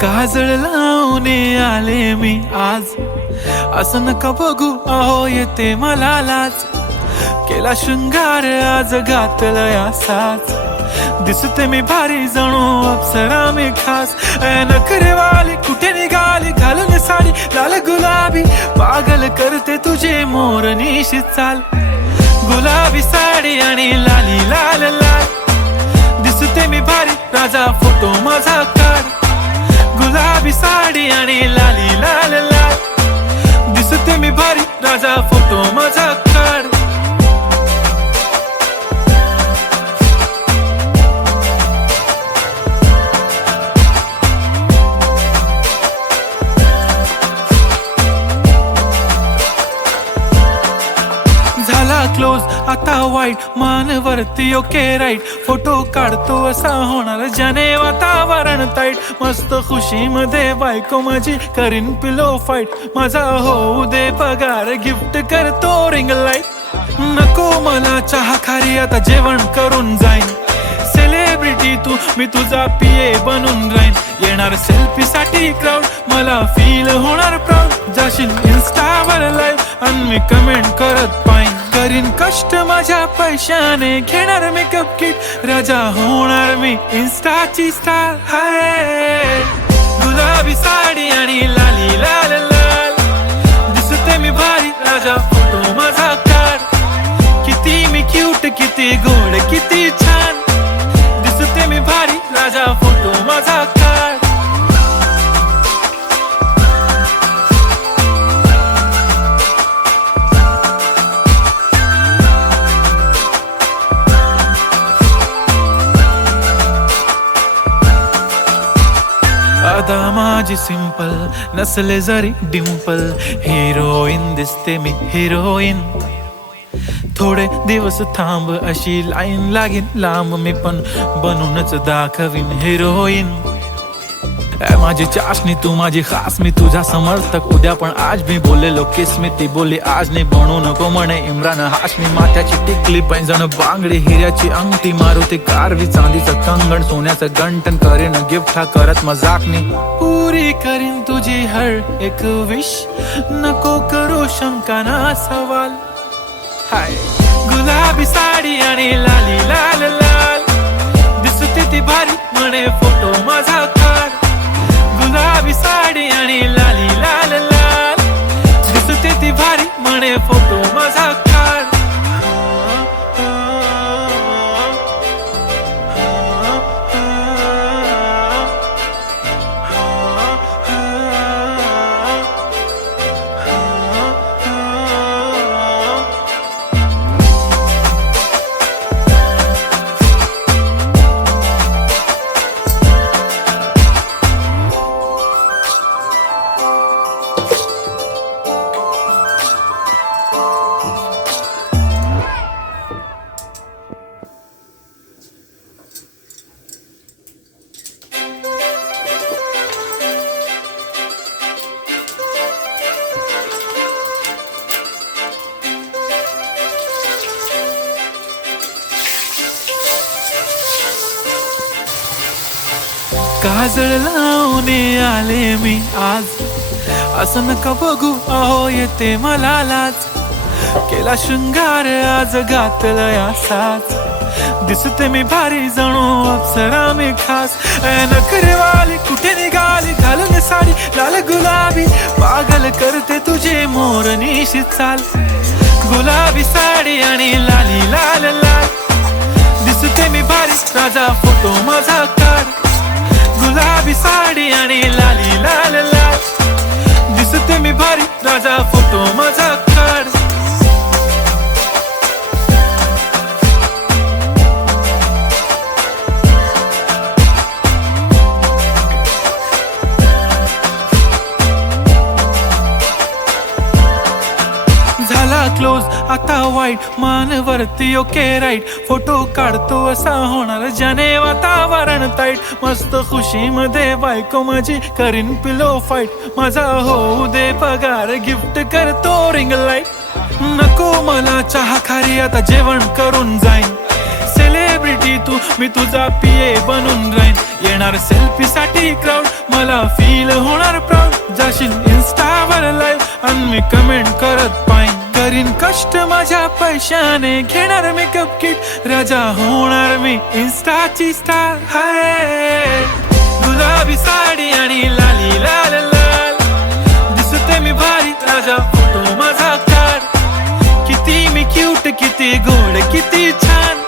काजळ लावून आले मी आज, असं नका बघू अहो येते मला लाज. केला शृंगार आज घातला साज, दिसते मी भारी जणू अप्सरा मी खास. नखरेवाली कुठे निघाली घालून साडी लाल गुलाबी, पागल करते तुझे मोरनीशी चाल. गुलाबी साडी आणि लाली लाल लाल, दिसते मी भारी राजा फोटो माझा काढ. गुलाबी साडी आणि लाली लाल लाल, दिसते मी भारी राजा फोटो माझा काढ. झाला क्लोज आता वाईट, मान वरती ओके राईट. फोटो काढतो असा होणार ज्याने वातावरण ताईट. मस्त खुशी मध्ये बायको माझी करीन पिलो फाईट. माझा होऊ दे पगार गिफ्ट करतो रिंग लाईट. नको मला चहा खारी आता जेवण करून जाईन. सेलिब्रिटी तू मी तुझा पिये बनून राहीन. येणार सेल्फी साठी क्राऊड मला फील होणार प्राऊड. जाशील इन्स्टावर लाईव्ह आणि मी कमेंट करत पाईन. करीन कष्ट माझ्या पैशाने घेणार मेकअप किट. राजा होणार मी इन्स्टाची स्टार. हाय गुलाबी साडी आणि लाली लाल लाल, दिसते मी भारी राजा फोटो माझा काढ. किती मी क्यूट किती गोड किती छान, दिसते मी भारी राजा फोटो माझा काढ. अदा माझी सिंपल नसले जरी डिंपल, हिरोईन दिसते मी हिरोईन. थोडे दिवस थांब अशी लाईन लागेल लांब, मी पण बनूनच दाखवीन हिरोईन. माझी चाशनी तू माझी खास, मी तुझा समर्थक उद्या पण आज. मी बोललेलो किस मी ती बोलली आज नाही. बनू नको म्हणे इम्रान हाशमी. माथ्याची टिकली पैंजण बांगडी हिऱ्याची अंगठी, मारुती कारवी चांदीचं कंगण सोन्याचं गंटन. करेन गिफ्ट हा करत मजाकनी. पुरी करीन तुझी हर एक विश, नको करू शंका ना सवाल. हाय गुलाबी साडी आणि लाली लाल लाल, दिसते ती भारी म्हणे फोटो माझा काढ. गुलाबी साडी आणि लाली लाल लाल, दिसते ती भारी म्हणे फोटो माझा काढ. काजळ लावून आले मी आज, असं नका बघू अहो येते मला लाज. केला शृंगार आज घातला साज, दिसते मी भारी जणू अप्सरा मी खास. नखरेवाली कुठे निघाली घालून साडी लाल गुलाबी, पागल करते तुझे मोरनीशी चाल. गुलाबी साडी आणि लाली लाल लाल, दिसते मी भारी राजा फोटो माझा काढ. गुलाबी साडी आणि लाली लाल लाल, दिसते मी भारी राजा फोटो माझा काढ. झाला क्लोज आता वाईट, मान वरती ओके राईट. फोटो काढतो असा होणार ज्याने वातावरण ताईट. मस्त खुशी मध्ये बायको माझी करीन पिलो फाईट. माझा होऊ दे पगार गिफ्ट करतो रिंग लाईट. नको मला चहा खारी आता जेवण करून जाईन. सेलिब्रिटी तू मी तुझा पिये बनून राहीन. येणार सेल्फी साठी क्राऊड, मला फील होणार प्राऊड. जाशील इन्स्टावर लाईव्ह आणि मी कमेंट करत पाहिन. करीन कष्ट माझ्या पैशाने, घेणार मेकअप किट, राजा होणार मी इन्स्टाची स्टार. हाय गुलाबी साडी आणि लाली लाल लाल, दिसते मी भारी, राजा फोटो माझा काढ. किती मी क्यूट, किती गोड, किती छान.